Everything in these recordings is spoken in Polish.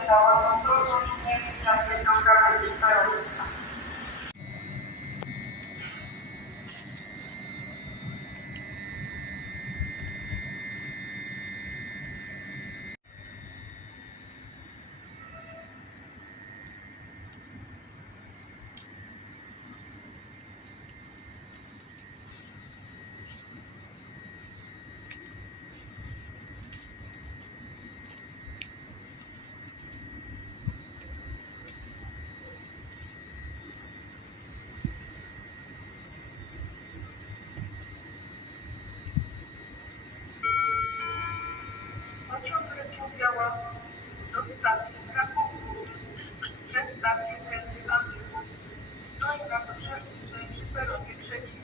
całą drugą linię trasy do Krawędzi Starowicza. Pociąg Rykiów-Biała do stacji Kraków przez stację Kęty-Antyków stoi na przy peronie trzecim.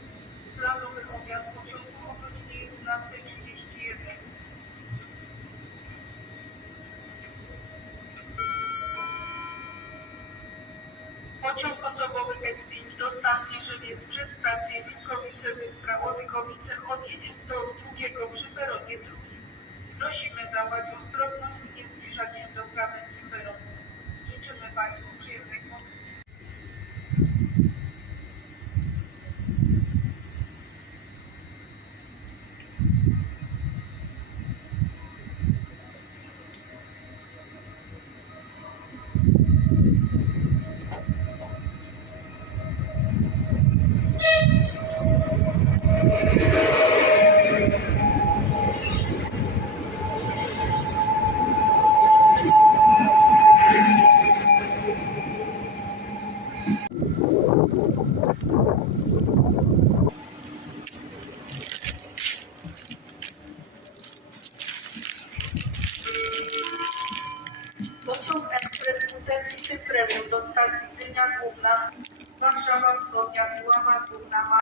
Planowy odjazd pociągu o godzinie 11:31. Pociąg osobowy S5 do stacji Żywiec przez stację Wilkowice-Wystra Łodygowice odjedzie z toru drugiego przy peronie drugim. Prosimy zachować ostrożność i nie zbliżać się do krawędzi peronu. Życzymy Państwu przyjemnej podróży. Pociąg ekspres Kutelniczy Premium do stacji Gdynia Główna, Warszawa Wschodnia, Iława Górna.